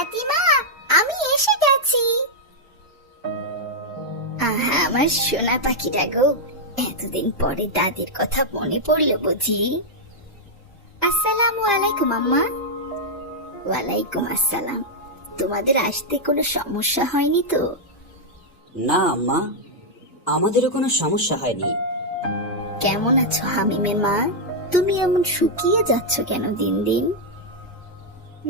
দাদিমা, আমি এসে গেছি। আহা, আমার সোনা পাখিটা গো, এতদিন পরে দাদির কথা মনে পড়লো বুঝি। আসসালামু আলাইকুম আম্মা। ওয়ালাইকুম আসসালাম। তোমাদের আসতে কোনো সমস্যা হয়নি তো? না আম্মা, আমাদেরও কোনো সমস্যা হয়নি। কেমন আছো হামিমের মা? তুমি এমন শুকিয়ে যাচ্ছ কেন দিন দিন?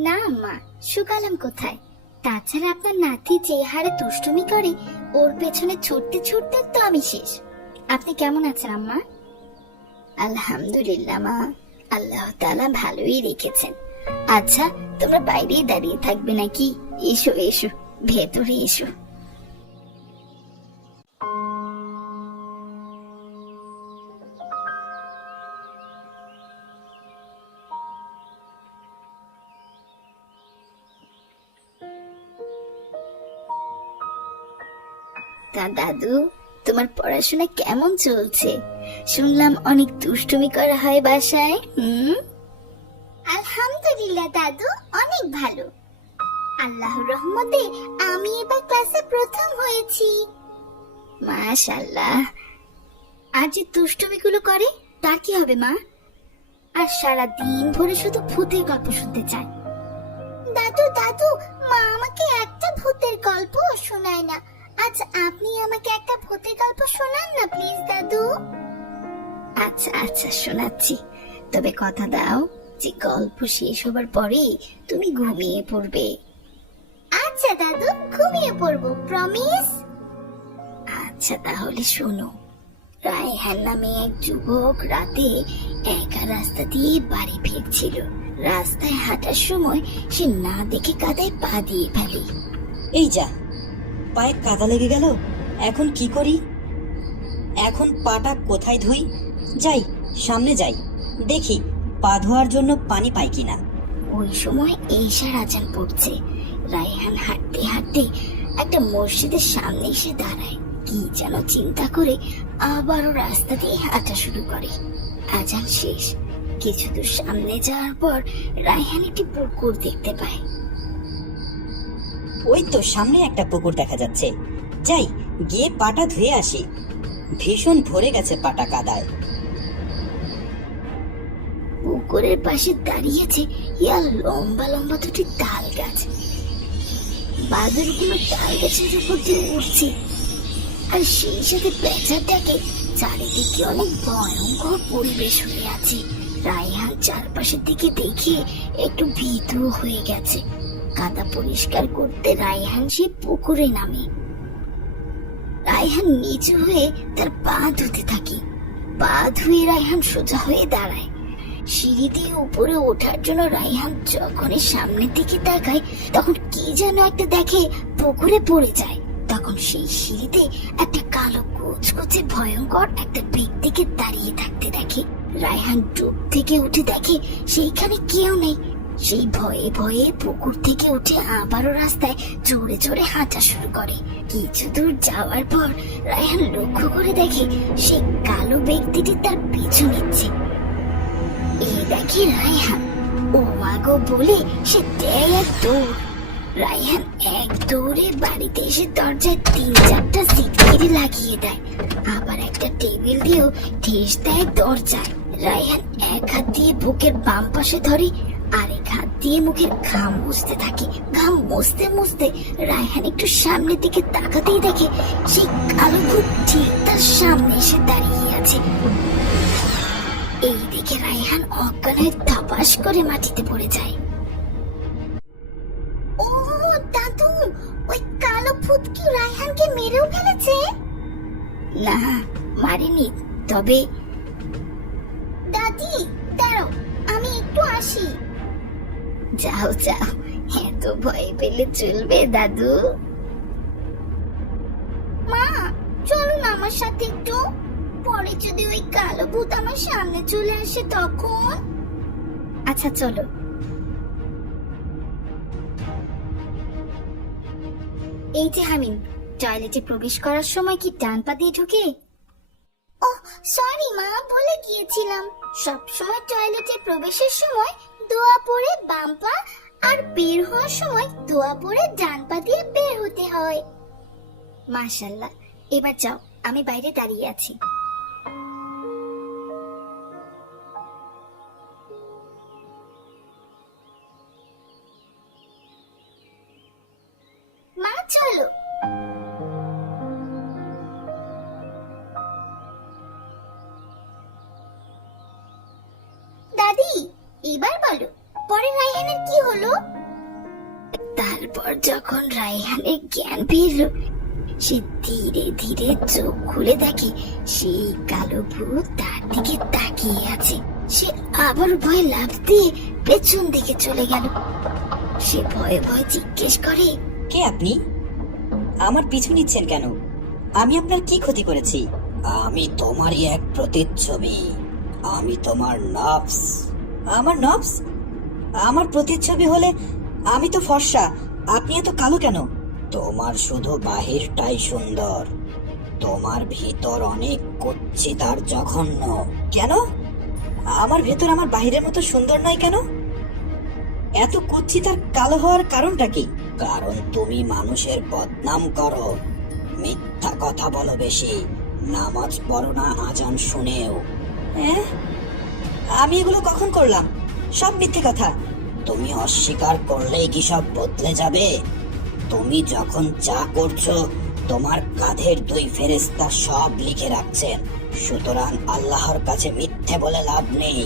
না আম্মা, শুকালাম কোথায়? তাছাড়া আপনার নাতি যে হারে দুষ্টুমি করে, ওর পেছনে ছুটতে ছুটতে তো আমি শেষ। আপনি কেমন আছেন আম্মা? আলহামদুলিল্লাহ মা, আল্লাহ তাআলা ভালোই রেখেছেন। আচ্ছা, তোমরা বাইরেই দাঁড়িয়ে থাকবে নাকি? এসো এসো, ভেতরে এসো। তা দাদু, তোমার পড়াশোনা কেমন চলছে? শুনলাম অনেক দুষ্টুমি করা হয় বাসায়। আলহামদুলিল্লাহ দাদু, অনেক ভালো। আল্লাহর রহমতে আমি এবার ক্লাসে প্রথম হয়েছি। মাশাআল্লাহ। আর যে দুষ্টুমিগুলো করে তার কি হবে মা? আর সারা দিন ভরে শুধু ভূতের গল্প শুনতে চায়। দাদু দাদু, মা আমাকে একটা ভূতের গল্প শোনায় না। আচ্ছা, আপনি আমাকে একটা ভূতের গল্প শোনান না প্লিজ দাদু। আচ্ছা আচ্ছা, শোনাচ্ছি। তবে কথা দাও যে গল্প শেষ হবার পরে তুমি ঘুমিয়ে পড়বে। আচ্ছা দাদু, ঘুমিয়ে পড়বো, প্রমিস। আচ্ছা তাহলে শোনো। রায়হান নামে এক যুবক রাতে একা রাস্তা দিয়ে বাড়ি ফিরছিল। রাস্তায় হাঁটার সময় সে না দেখে কাদায় পা দিয়ে ফেলে। এই যা, পায়ে কাদা লেগে গেল, এখন কি করি? এখন পাটা কোথায় ধুই? যাই, সামনে যাই, দেখি পা ধোয়ার জন্য পানি পাই কিনা। ওই সময় ঈশার আজান পড়ছে। রায়হান হাঁটতে হাঁটতে একটা মসজিদের সামনে এসে দাঁড়ায়। কি যেন চিন্তা করে আবারও রাস্তা দিয়ে হাঁটা শুরু করে। আজান শেষ। কিছু দূর সামনে যাওয়ার পর রায়হান একটি পুকুর দেখতে পায়। ওই তো সামনে একটা পুকুর দেখা যাচ্ছে, যাই গিয়ে পাটা ধুয়ে আসি। ভীষণ ভরে গেছে পাটা কাদায়। পুকুরের পাশে দাঁড়িয়েছে ইয়া লম্বা লম্বা দুটি তাল গাছ। বাদুড়গুলো তাল গাছের উপর দিয়ে উঠছে, আর সেই সাথে পেঁচাটাকে চারিদিকে অনেক ভয়ঙ্কর পরিবেশ হয়ে আছে। রায়হান চারপাশের দিকে দেখে একটু ভীত হয়ে গেছে। কাদা পরিষ্কার করতে রায়হান সে পুকুরে নামে। রায়হান নিচু হয়ে তার পা ধুতে থাকে। পা ধুয়ে রায়হান সোজা হয়ে দাঁড়ায়। সিঁড়ি দিয়ে উপরে ওঠার জন্য রায়হান যখনই সামনের দিকে তাকায়, তখন কি যেন একটা দেখে পুকুরে পড়ে যায়। তখন সেই সিঁড়িতে একটা কালো কুচকুচে ভয়ঙ্কর একটা ব্যক্তিকে দাঁড়িয়ে থাকতে দেখে। রায়হান ডুব থেকে উঠে দেখে সেইখানে কেউ নেই। সেই ভয়ে ভয়ে পুকুর থেকে উঠে আবারও রাস্তায় জোরে জোরে হাঁটা শুরু করে। কিছু দূর যাওয়ার পর রায়হান লক্ষ্য করে দেখে সেই কালো ব্যক্তিটি তার পিছু নিচ্ছে। এই দেখে রায়হান, ও আগো বলে সে দেয় এক দৌড়। রায়হান এক দৌড়ে বাড়িতে এসে দরজায় 3-4টা সিটকেরি লাগিয়ে দেয়। আবার একটা টেবিল দিয়েও ঠেস দেয় দরজায়। রায়হান এক হাত দিয়ে বুকের বাম পাশে ধরে, আরেক হাত দিয়ে মুখের ঘাম মুছতে থাকে। ঘাম মুছতে মুছতে রায়হান একটু সামনের দিকে তাকাতেই দেখে সেই কালো ভূত ঠিক তার সামনে এসে দাঁড়িয়ে আছে। এই দিকে রায়হান অজ্ঞান হয়ে ধপাস করে মাটিতে পড়ে যায়। ও দাদু, ওই কালো ভূত কি রায়হানকে মেরেও ফেলেছে? না, মারেনি। তবে দাদি দাঁড়াও, আমি একটু আসি। যাও যাও, এত ভয় পেলে চলবে দাদু? মা চলো না আমার সাথে একটু। পরে যদি ওই কালো ভূত আমার সামনে চলে আসে তখন। আচ্ছা চলো। এই যে হামিম, টয়লেটে প্রবেশ করার সময় কি ডান পা দিয়ে ঢুকে? ও সরি মা, ভুলে গিয়েছিলাম। সব সময় টয়লেটে প্রবেশের সময় দোয়া পড়ে বাম পা আর বের হওয়ার সময় দোয়া পড়ে ডান পা দিয়ে বের হতে হয়। মাশাআল্লাহ, এবার যাও, আমি বাইরে দাঁড়িয়ে আছি। মা চলো। দাদি, এবার বলো পরে রায়হানের কি হলো? তারপর যখন রায়হানের জ্ঞান ফিরল, সে ধীরে ধীরে চোখ খুলে দেখে সেই কালো ভূত তার দিকে তাকিয়ে আছে। সে আবার ভয়ে লাফ দিয়ে পেছন দিকে চলে গেল। সে ভয়ে ভয়ে জিজ্ঞেস করে, কে আপনি? আমার পিছু নিচ্ছেন কেন? আমি আপনার কি ক্ষতি করেছি? আমি তোমারই এক প্রতিচ্ছবি। আমি তোমার নফস। আমার নফস? আমার প্রতিচ্ছবি হলে আমি তো ফর্সা, আপনি এত কালো কেন? তোমার শুধু বাহিরটাই সুন্দর, তোমার ভিতর অনেক কুৎসিত আর জঘন্য। কেন? আমার ভেতর আমার বাহিরের মতো সুন্দর নয় কেন? এত কুৎসিত আর কালো হওয়ার কারণটা কি? কারণ তুমি মানুষের বদনাম করো, মিথ্যা কথা বলো বেশি, নামাজ পড়ো না আজান শুনেও। আমি এগুলো কখন করলাম? সব মিথ্যে কথা। তুমি অস্বীকার করলেই কি সব বদলে যাবে? তুমি যখন যা করছো তোমার কাঁধের দুই ফেরেশতা সব লিখে রাখছেন। সুতরাং আল্লাহর কাছে মিথ্যে বলে লাভ নেই।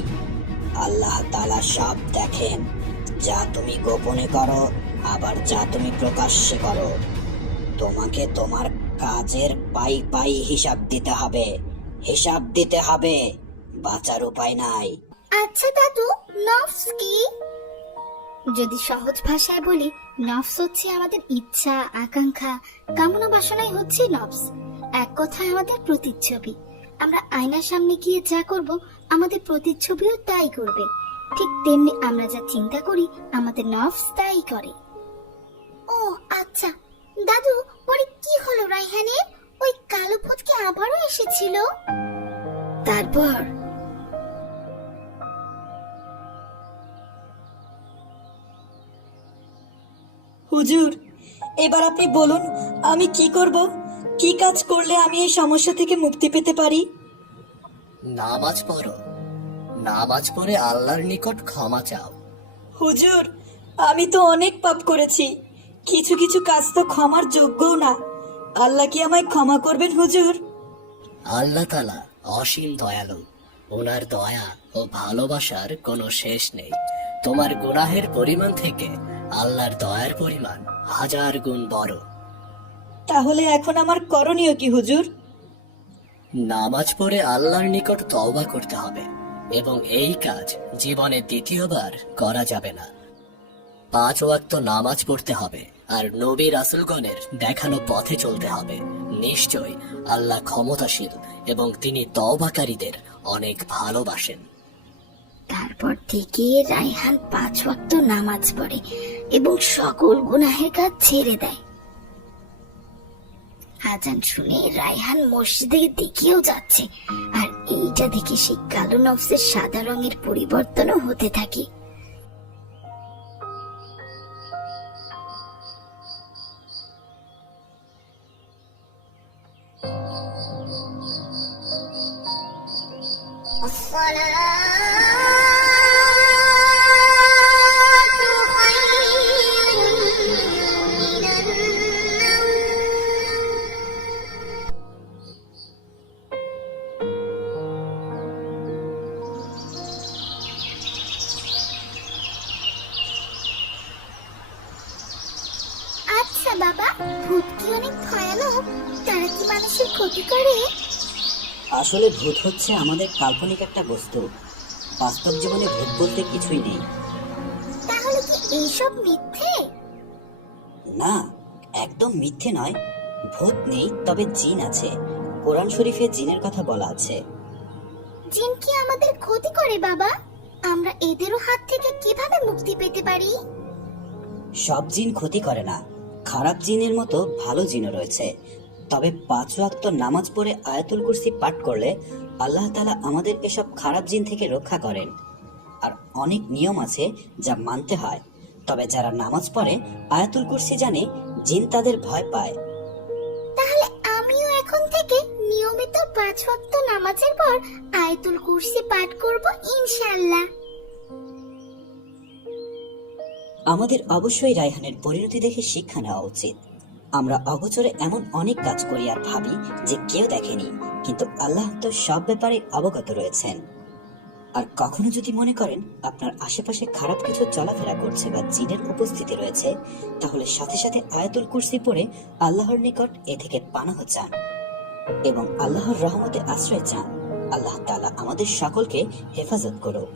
আল্লাহ তাআলা সব দেখেন, যা তুমি গোপনে করো আবার যা তুমি প্রকাশ্যে করো। তোমাকে তোমার কাজের পাই পাই হিসাব দিতে হবে, হিসাব দিতে হবে, বাঁচার উপায় নাই। আচ্ছা দাদু, নফস কি? যদি সহজ ভাষায় বলি, নফস হচ্ছে আমাদের ইচ্ছা, আকাঙ্ক্ষা, কামনা বাসনাই হচ্ছে নফস। এক কথায় আমাদের প্রতিচ্ছবি। আমরা আয়নার সামনে গিয়ে যা করব, আমাদের প্রতিচ্ছবিও তাই করবে। ঠিক তেমনি আমরা যা চিন্তা করি, আমাদের নফস তাই করে। ও আচ্ছা দাদু, পরে কি হলো রায়হানের? ওই কালো ভূত কি আবারও এসেছিল? তারপর হুজুর, এবার আপনি বলুন আমি কি করব? কি কাজ করলে আমি এই সমস্যা থেকে মুক্তি পেতে পারি? নামাজ পড়ো, নামাজ পড়ে আল্লাহর নিকট ক্ষমা চাও। হুজুর, আমি তো অনেক পাপ করেছি, কিছু কিছু কাজ তো ক্ষমার যোগ্যও না। আল্লাহ কি আমায় ক্ষমা করবেন হুজুর? আল্লাহ তাআলা অসীম দয়ালু, ওনার দয়া ও ভালোবাসার কোনো শেষ নেই। তোমার গুনাহের পরিমাণ থেকে আল্লাহর দয়ার পরিমাণ 1000 গুণ বড়। তাহলে এখন আমার করণীয় কি হুজুর? নামাজ পড়ে আল্লাহর নিকট তওবা করতে হবে এবং এই কাজ জীবনে দ্বিতীয়বার করা যাবে না। 5 ওয়াক্ত নামাজ পড়তে হবে আর নবী রাসূলগণের দেখানো পথে চলতে হবে। নিশ্চয় আল্লাহ ক্ষমতাশীল এবং তিনি তওবাকারীদের অনেক ভালোবাসেন। তারপর থেকে রায়হান 5 ওয়াক্ত নামাজ পড়ে এবং সকল গুনাহের কাজ ছেড়ে দেয়। আজান শুনে রায়হান মসজিদের দিকেও যাচ্ছে, আর এইটা দেখে সেই কালো নফসের সাদা রঙের পরিবর্তনও হতে থাকে। আচ্ছা বাবা, ভূত কি অনেক ভয়ানক? তারা কি মানুষের ক্ষতি করে? আসলে ভূত হচ্ছে আমাদের কাল্পনিক একটা বস্তু, বাস্তব জীবনে ভূত বলতে কিছুই নেই। তাহলে কি এইসব মিথ্যে? না, একদম মিথ্যে নয়। ভূত নেই, তবে জিন আছে। কোরআন শরীফে জিনের কথা বলা আছে। জিন কি আমাদের ক্ষতি করে বাবা? আমরা এদেরও হাত থেকে কিভাবে মুক্তি পেতে পারি? সব জিন ক্ষতি করে না, খারাপ জিনের মতো ভালো জিনও রয়েছে। তবে 5 ওয়াক্ত নামাজ পড়ে আয়াতুল কুরসি পাঠ করলে আল্লাহ তাআলা আমাদের এসব খারাপ জিন থেকে রক্ষা করেন। আর অনেক নিয়ম আছে যা মানতে হয়, তবে যারা নামাজ পড়ে আয়াতুল কুরসি জানে, জিন তাদের ভয় পায়। তাহলে আমিও এখন থেকে নিয়মিত 5 ওয়াক্ত নামাজের পর আয়াতুল কুরসি পাঠ করব ইনশাআল্লাহ। আমাদের অবশ্যই রায়হানের পরিণতি দেখে শিক্ষা নেওয়া উচিত। আমরা অগোচরে এমন অনেক কাজ করি আর ভাবি যে কেউ দেখেনি, কিন্তু আল্লাহ তো সব ব্যাপারে অবগত রয়েছেন। আর কখনো যদি মনে করেন আপনার আশেপাশে খারাপ কিছু চলাফেরা করছে বা জিনের উপস্থিতি রয়েছে, তাহলে সাথে সাথে আয়াতুল কুরসি পড়ে আল্লাহর নিকট এ থেকে পানাহ চান এবং আল্লাহর রহমতে আশ্রয় চান। আল্লাহ তাআলা আমাদের সকলকে হেফাজত করুক।